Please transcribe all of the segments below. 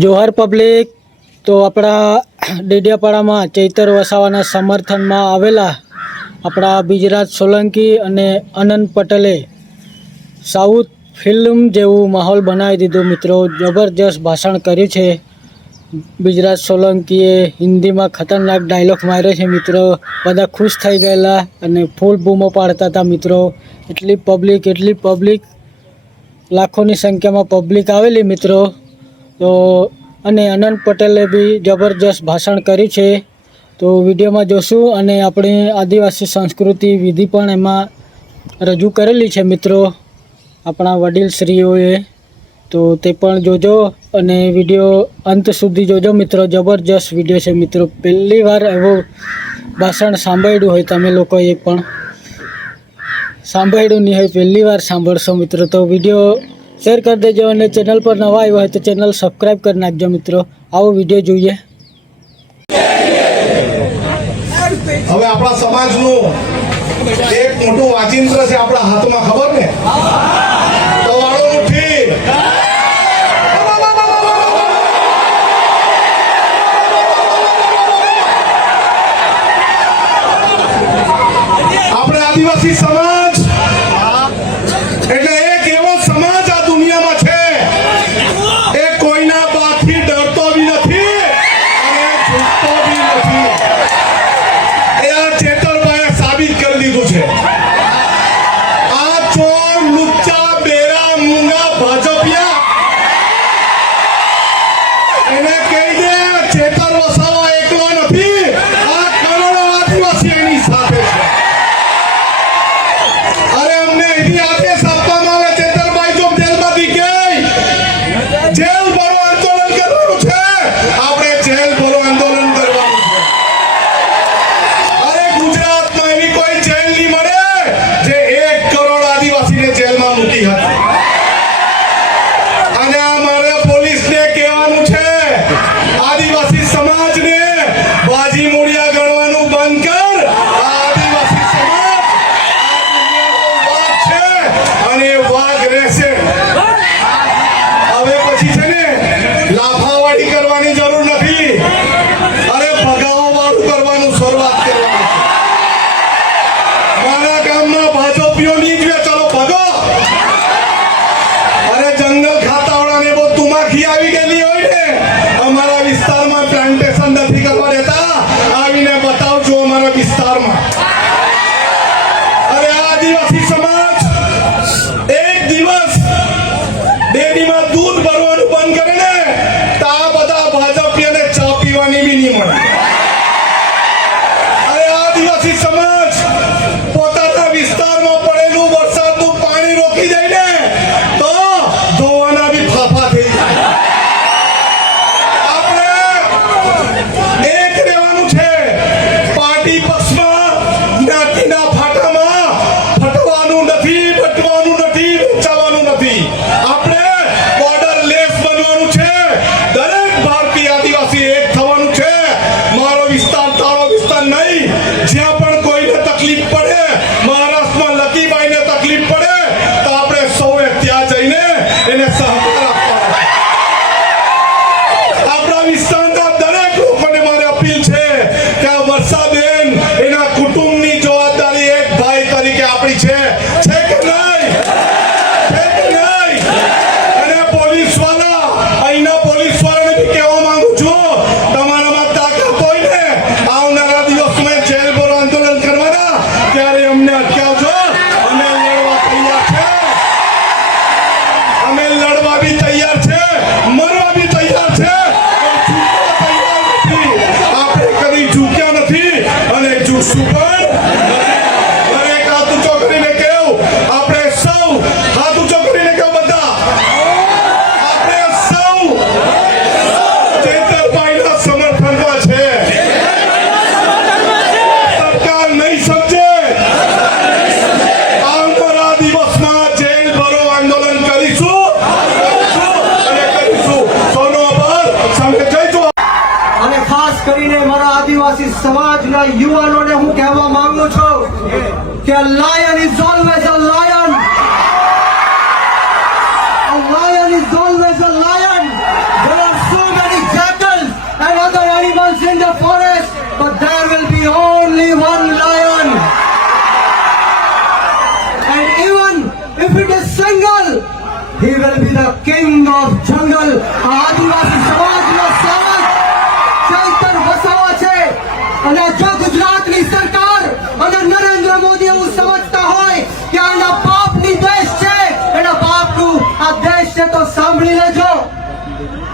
Johar public, તો આપણા ડેડિયાપાડામાં ચૈતર વસાવાના સમર્થનમાં આવેલા આપણા બિજરાજ સોલંકી અને અનંત પટેલે સાઉથ ફિલ્મ જેવું માહોલ બનાવી દીધું મિત્રો. જબરજસ્ત ભાષણ કર્યું છે. બિજરાજ સોલંકીએ હિન્દીમાં ખતરનાક ડાયલોગ માર્યો છે મિત્રો. બધા ખુશ થઈ ગયેલા અને ફૂલ બૂમો પાડતા હતા મિત્રો. એટલી પબ્લિક લાખોની સંખ્યામાં પબ્લિક આવેલી મિત્રો. તો અને અનંત પટેલે બી જબરજસ્ત ભાષણ કર્યું છે. તો વિડીયોમાં જોશું અને આપણી આદિવાસી સંસ્કૃતિ વિધિ પણ એમાં રજૂ કરેલી છે મિત્રો આપણા વડીલશ્રીઓએ. તો તે પણ જોજો અને વિડીયો અંત સુધી જોજો મિત્રો. જબરજસ્ત વિડીયો છે મિત્રો. પહેલી વાર એવો ભાષણ સાંભળ્યું હોય તમે લોકોએ પણ સાંભળ્યું નહીં હોય, પહેલી વાર સાંભળશો મિત્રો. તો વિડીયો શેર કરી દેજો અને ચેનલ પર નવા આવ્યો હોય તો ચેનલ સબસ્ક્રાઈબ કરી નાખજો મિત્રો. આવો વિડીયો જોઈએ. હવે આપણા સમાજનું એક મોટું વાચિંત્ર છે આપણા હાથમાં, ખબર ને? તો વાળો મુઠ્ઠી આપણે આદિવાસી સમાજ એટલે એક એવો સમાજ આ દુનિયામાં છે એ કોઈના બાથી ડરતો બી નથી અને ઝૂકતો બી નથી. એ આ ચેતરભાઈએ સાબિત કરી દીધું છે. આ ચોર, લુચ્ચા, બેરા, મૂંગા, ભાજપિયા એને કહી દે ચેતર વસાવા એકલો નથી, આ કરોડો આદિવાસી એની સાથે છે. અરે અમને એથી આદેશ આપવામાં આવે ચેતરભાઈ જો જેલમાંથી ગઈ જેલ ભરો આંદોલન કરવાનું છે. આપણે જેલ ભરો આંદોલન કરવાનું છે. અરે ગુજરાતમાં એવી કોઈ જેલ નહીં મળે જે 1 કરોડ આદિવાસીને જેલમાં મૂકી હતી. અને આ મારે પોલીસને કહેવાનું છે, આદિવાસી સમાજને બાજી મૂળિયા ગણવાનું બંધ કર. આ આદિવાસી સમાજ અને વાઘ રહેશે. હવે પછી છે ને લાફાવાડી કરવાની જરૂર નથી. અરે ભગાવો વાળું કરવાનું શરૂઆત કરવાની છે. મારા ગામમાં ભાજપીઓ નહીં જ ચલો ભગો. અરે જંગલ ખાતાવાળાને બહુ તુમાખી આવી ગયેલી હોય ને, અમારા વિસ્તારમાં પ્લાન્ટેશન નથી કરવા દેતા, આવીને બતાવજો અમારા વિસ્તારમાં. અરે આ આદિવાસી સમાજ એક દિવસ ડેરીમાં દૂધ ભરવાનું બંધ કરે ને તો આ બધા ભાજપીઓને ચા પીવાની બી નહીં મળે. અરે આદિવાસી સમાજ પોતાના વિસ્તારમાં પડેલું વરસાદનું પાણી રોકી જાય ને તો ધોવાના બી ફાફા થઈ જાય. આપણે એક રહેવાનું છે. પાર્ટી પક્ષમાં જ્ઞાતિના ફાટામાં ફટવાનું નથી, બટવાનું નથી, વેચાવાનું નથી. આપણે બોર્ડર લેસ બનવાનું છે. દરેક ભારતીય આદિવાસી એક થવાનું છે. મારો વિસ્તાર તારો વિસ્તાર નહીં. જ્યાં પણ કોઈને તકલીફ પડે, મહારાષ્ટ્રમાં લકીભાઈને તકલીફ પડે તો આપણે સૌએ ત્યાં જઈને એને સહકાર આપવાનો. આપણા વિસ્તારના દરેક લોકોને મારી અપીલ છે કે આ વર્ષાબેન એના કુટુંબની જવાબદારી એક ભાઈ તરીકે આપણી છે કે નહીં? છે કે નહીં? અને પોલીસવાળા, અહીંના પોલીસવાળાને બી કહેવા માંગુ છું, તમારામાં તાકાત હોય ને આવનારા દિવસમાં જેલ ભરો આંદોલન કરવાના, ત્યારે અમને અટકાવજો. અમે લડવા તૈયાર છે. અમે લડવા બી તૈયાર છે, મરવા બી તૈયાર છે. આપણે કદી ઝૂક્યા નથી અને ઝૂકશું પણ નથી. દરેક હાથ ઊંચો કરીને કેવું, આપણે સૌ હાથ ઊંચો કરીને કેવું બધા, આપણે સૌ ચેતરભાઈના સમર્થનમાં છે. સરકાર નહીં સમજે, આવનારા દિવસમાં જેલ ભરો આંદોલન કરીશું અને કરીશું. સૌનો આભાર. સામે જઈશું. અને ખાસ કરીને મારા આદિવાસી સમાજના યુવાનોને હું કહેવા માંગુ છું કે lion is always a lion. A lion is always a lion. There are so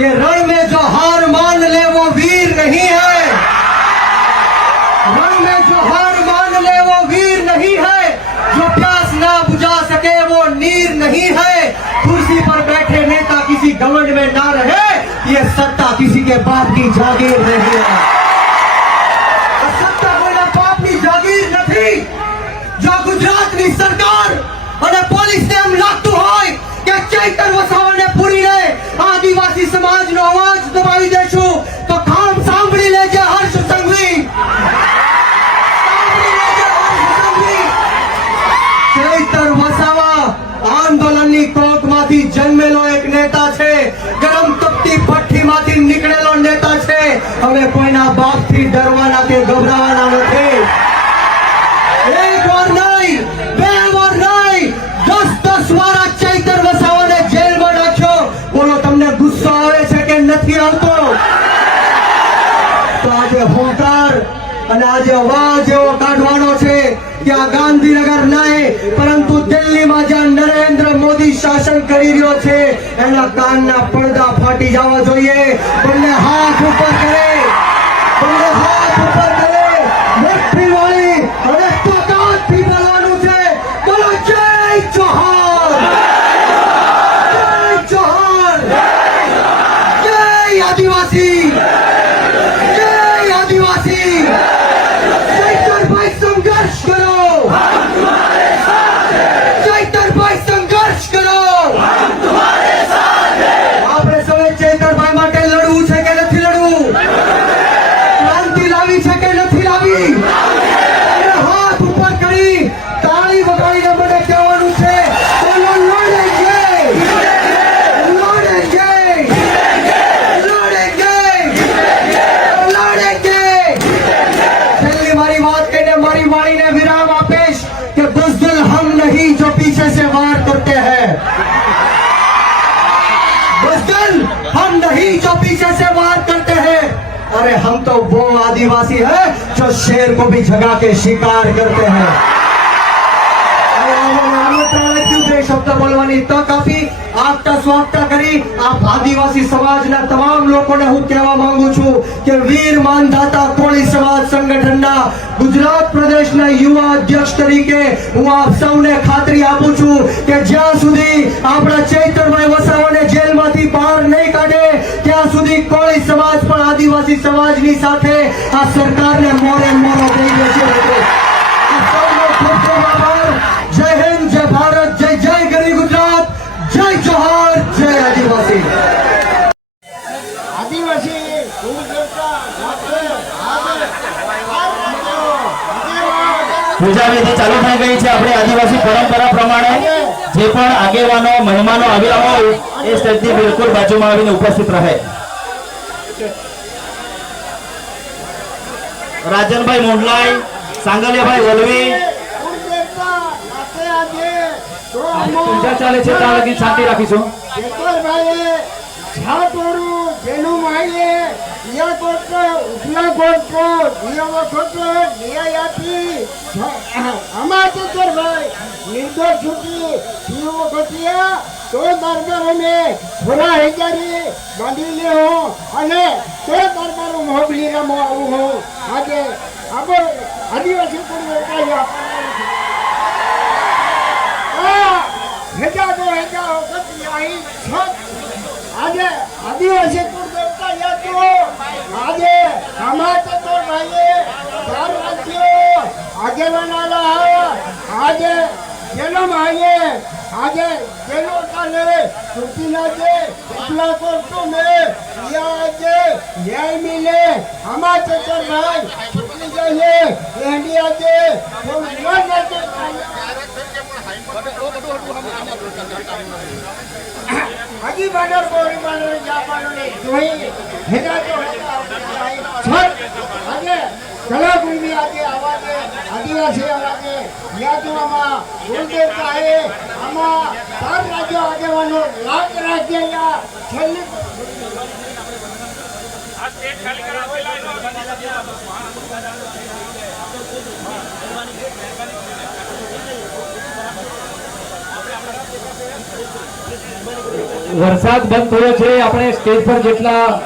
कि रण में जो हार मान ले वो वीर नहीं है, रण में जो हार मान ले वो वीर नहीं है, जो प्यास ना बुझा सके वो नीर नहीं है, कुर्सी पर बैठे नेता किसी घमंड में ना रहे, ये सत्ता किसी के बाप की जागीर नहीं है। આ સત્તા કોઈના બાપની જાગીર નથી। જો ગુજરાતની સરકાર અને પોલીસને એમ લાગતું હોય કે ચૈતર વસાવાને પૂરીને આદિવાસી સમાજનો અવાજ દબાવી દેશું તો કામ સાંભળી લેજે હર્ષ સંઘવી, સાંભળી લેજે હર્ષ સંઘવી। ચૈતર વસાવા આંદોલનની કોકમાંથી જન્મેલો એક નેતા છે, ગરમ તપતી ભઠ્ઠીમાંથી નીકળેલો નેતા છે। હવે કોઈના બાપથી ડરવાના કે ગભરાવાના નથી। એક વાર નહીં, બે વાર નહીં, 10 વાર આ ચૈતર વસાવાને જેલમાં નાખ્યો। બોલો તમને ગુસ્સો આવે છે કે નથી આવતો? તો આજે હુંકાર અને આજે અવાજ એવો કાઢવાનો છે કે આ ગાંધીનગર નહીં પરંતુ દિલ્હીમાં જ્યાં નરેન્દ્ર મોદી શાસન કરી રહ્યો છે એના કાનના પડદા ફાટી જવા જોઈએ। બંને હાથ ઉપર કરે, બંને હાથ ઉપર કરે, મુઠ્ઠી વાળી અને તાકાતથી બોલવાનું છે। બોલો જય જોહાર, જય જોહાર, જય આદિવાસી, જય આદિવાસી। ચૈતરભાઈ સંઘર્ષ કરો, ચૈતરભાઈ સંઘર્ષ કરો। આપણે સૌએ ચૈતરભાઈ માટે લડવું છે કે નથી લડવું? ક્રાંતિ લાવી છે કે નથી લાવી? અને હાથ ઉપર કરી તાળી વગાડીને મને કહેવાનું છે બોલો લડેંગે, લડેંગે, લડેંગે, લડેંગે। છેલ્લી મારી વાત કહીને મારી વાણીને વિરામ આપીશ કે बुज़दिल हम नहीं जो पीछे से वार करते हैं, बुज़दिल हम नहीं जो पीछे से वार करते हैं। अरे हम तो वो आदिवासी है जो शेर को भी जगा के शिकार करते हैं। શબ્દ બોલવાની તક આપી આપતા સ્વાગતા કરી આપ આદિવાસી સમાજના તમામ લોકોને હું કહેવા માંગુ છું કે વીર માનધાતા કોળી સમાજ સંગઠનના ગુજરાત પ્રદેશના યુવા અધ્યક્ષ તરીકે હું આપ સૌને ખાતરી આપું છું કે જ્યાં સુધી આપણા ચૈતરભાઈ વસાવાને જેલમાંથી બહાર નહીં કાઢે ત્યાં સુધી કોળી સમાજ પણ આદિવાસી સમાજની સાથે આ સરકારને મોરે મોરો દઈ દેશે। આ સૌનો ખૂબ ખૂબ આભાર। જય હિન્દ, જય ભારત, જય જય ગરી ગુજરાત, જય જોહાર, જય આદિવાસી। આદિવાસી પૂજા વિધિ ચાલુ થઈ ગઈ છે। આપણે આદિવાસી પરંપરા પ્રમાણે જે પણ આગેવાનો મહેમાનો આવેલા હોય એ સ્ટેજની બિલકુલ બાજુમાં આવીને ઉપસ્થિત રહે। રાજનભાઈ મોંડલાઈ, સાંગલિયાભાઈ વલવી, પૂજા ચાલે છે ત્યાં લગી શાંતિ રાખીશું। આજે આદિવાસી કુળદેવતા યાદો આજે અમારા તો ભાઈએ ચાર રાજ્યો આગેવાના આજે જેનો ભાઈએ આજે જેનો કાલે સુખીના જે એટલા કોર્ટો મે આજે ન્યાય મિલે અમારા તો ભાઈ સુખી જઈએ એની આજે આજી બાદર કોરી બાદર જાપાનો ને જોઈ હેડા તો છોડ આજે કલાભૂમિ આજે આવાજે આદિવાસી આવાજે યાદોમાં કુળદેવતા હે આમાં ચાર રાજ્યો આગેવાનો લાખ રાજ્ય યા છેલ્લી આ સ્ટેટ ખાલી કરાવેલા આપણે વરસાદ બંધ થયો છે. આપણે સ્ટેજ પર જેટલા